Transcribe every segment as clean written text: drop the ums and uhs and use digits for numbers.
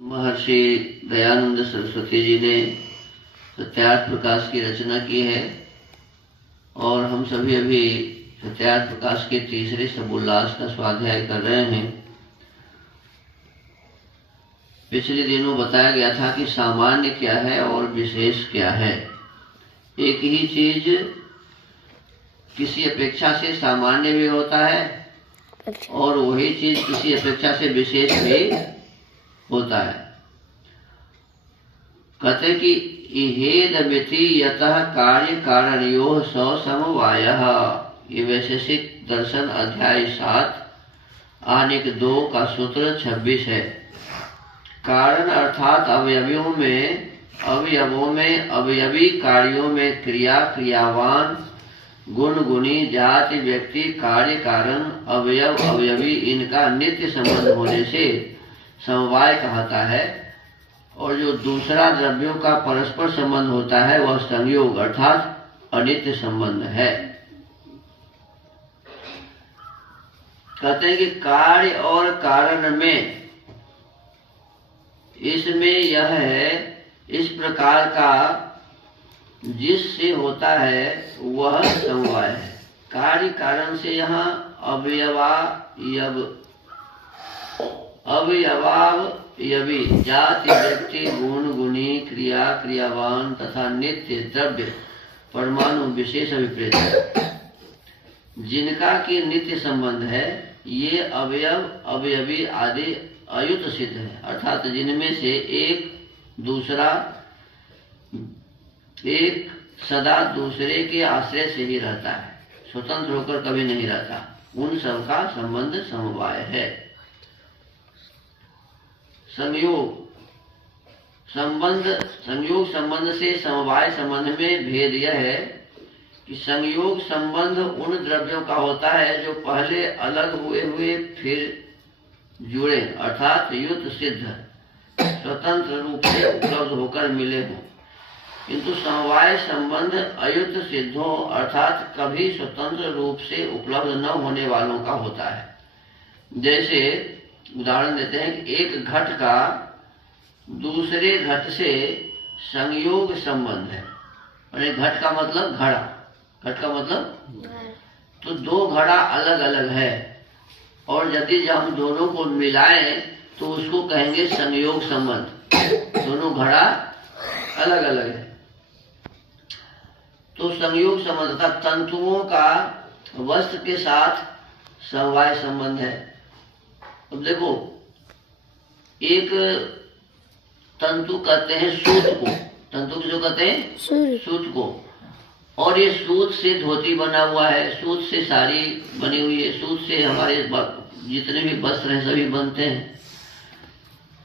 महर्षि दयानंद सरस्वती जी ने सत्यार्थ प्रकाश की रचना की है और हम सभी अभी सत्यार्थ प्रकाश के तीसरे सबोल्लास का स्वाध्याय कर रहे हैं। पिछले दिनों बताया गया था कि सामान्य क्या है और विशेष क्या है। एक ही चीज किसी अपेक्षा से सामान्य भी होता है और वही चीज किसी अपेक्षा से विशेष भी होता है। कहते कि इहेदमिति यतः कार्य कारणयोः समवायः। ये वैशेषिक दर्शन अध्याय 7 आनेक 2 का सूत्र 26 है। कारण अर्थात अवयवों में अवयवी कार्यों में क्रिया क्रियावान गुण गुणी जाति व्यक्ति कार्य कारण अवयव अवयवी इनका नित्य संबंध होने से समवाय कहता है। और जो दूसरा द्रव्यों का परस्पर संबंध होता है वह संयोग अर्थात अनित्य संबंध है। कहते हैं कि कार्य और कारण में इसमें यह है, इस प्रकार का जिससे होता है वह समवाय है। कार्य कारण से यहाँ अवयवी जाति व्यक्ति गुण गुणी क्रिया क्रियावान तथा नित्य द्रव्य परमाणु विशेष अभिप्रेत है। जिनका की नित्य संबंध है ये अवयव अवयवी आदि अयुत सिद्ध है। अर्थात जिनमें से एक सदा दूसरे के आश्रय से ही रहता है, स्वतंत्र होकर कभी नहीं रहता। उन सब का संबंध समवाय है। संयोग संबंध से समवाय संबंध में भेद यह है कि संयोग संबंध उन द्रव्यों का होता है जो पहले अलग हुए फिर जुड़े अर्थात युत सिद्ध स्वतंत्र रूप से उपलब्ध होकर मिले हों। किंतु समवाय संबंध अयुत सिद्धों अर्थात कभी स्वतंत्र रूप से उपलब्ध न होने वालों का होता है। जैसे उदाहरण देते हैं कि एक घट का दूसरे घट से संयोग संबंध है। और एक घट का मतलब घड़ा, घट का मतलब तो दो घड़ा अलग अलग है और यदि जब हम दोनों को मिलाएं तो उसको कहेंगे संयोग संबंध। दोनों घड़ा अलग अलग है तो संयोग संबंध था। तंतुओं का वस्त्र के साथ समवाय संबंध है। अब देखो, एक तंतु कहते हैं सूत को, तंतु जो कहते हैं सूत को, और ये सूत से धोती बना हुआ है, सूत से साड़ी बनी हुई है, सूत से हमारे जितने भी वस्त्र हैं सभी बनते हैं।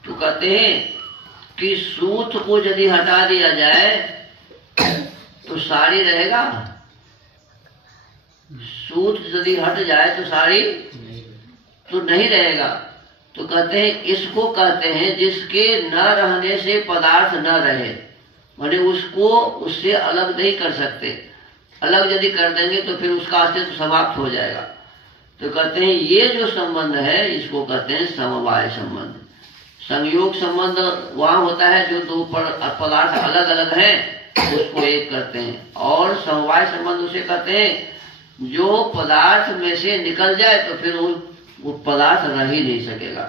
तो कहते हैं कि सूत को यदि हटा दिया जाए तो साड़ी रहेगा, सूत यदि हट जाए तो साड़ी तो नहीं रहेगा। तो कहते हैं इसको कहते हैं जिसके न रहने से पदार्थ न रहे, माने उसको उससे अलग नहीं कर सकते। अलग यदि कर देंगे तो फिर उसका अस्तित्व समाप्त हो जाएगा। तो कहते हैं ये जो संबंध है इसको कहते हैं समवाय संबंध। संयोग संबंध वहां होता है जो दो पदार्थ अलग अलग हैं उसको एक करते हैं, और समवाय संबंध उसे कहते हैं जो पदार्थ में से निकल जाए तो फिर वो पदार्थ रह ही नहीं सकेगा।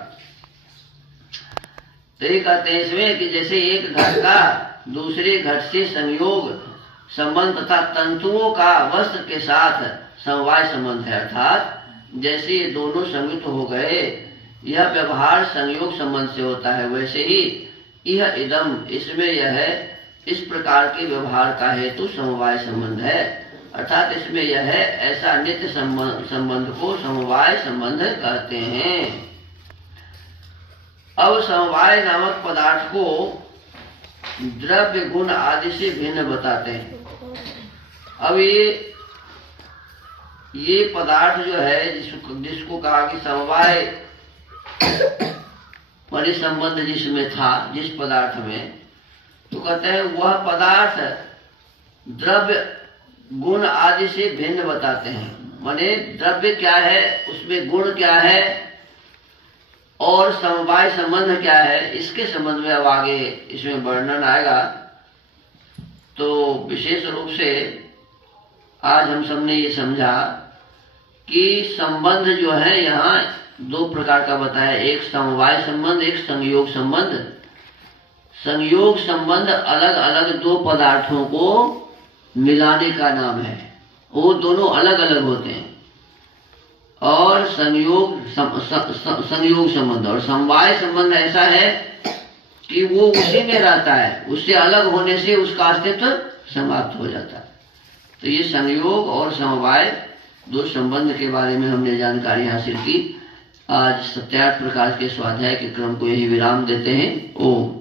तो ये कहते हैं इसमें कि जैसे एक घट का दूसरे घट से संयोग संबंध तथा तंतुओं का वस्त्र के साथ समवाय संबंध है। अर्थात जैसे ये दोनों संयुक्त हो गए, यह व्यवहार संयोग संबंध से होता है, वैसे ही यह इदम इसमें यह है, इस प्रकार के व्यवहार का हेतु समवाय संबंध है। अर्थात इसमें यह है, ऐसा नित्य संबंध को समवाय संबंध कहते हैं। अब समवाय नामक पदार्थ को द्रव्य गुण आदि से भिन्न बताते हैं। अब ये पदार्थ जो है जिसको कहा कि समवाय परिसंबंध जिसमें था, जिस पदार्थ में, तो कहते हैं वह पदार्थ द्रव्य गुण आदि से भिन्न बताते हैं। माने द्रव्य क्या है, उसमें गुण क्या है, और समवाय संबंध क्या है, इसके संबंध में अब आगे इसमें वर्णन आएगा। तो विशेष रूप से आज हम सबने ये समझा कि संबंध जो है यहाँ दो प्रकार का बताया, एक समवाय संबंध, एक संयोग संबंध। संयोग संबंध अलग अलग दो पदार्थों को मिलाने का नाम है, वो दोनों अलग अलग होते हैं। और संयोग संबंध और समवाय संबंध ऐसा है कि वो उसी में रहता है, उससे अलग होने से उसका अस्तित्व समाप्त हो जाता है। तो ये संयोग और समवाय दो संबंध के बारे में हमने जानकारी हासिल की। आज 27 प्रकार के स्वाध्याय के क्रम को यही विराम देते हैं। ओम।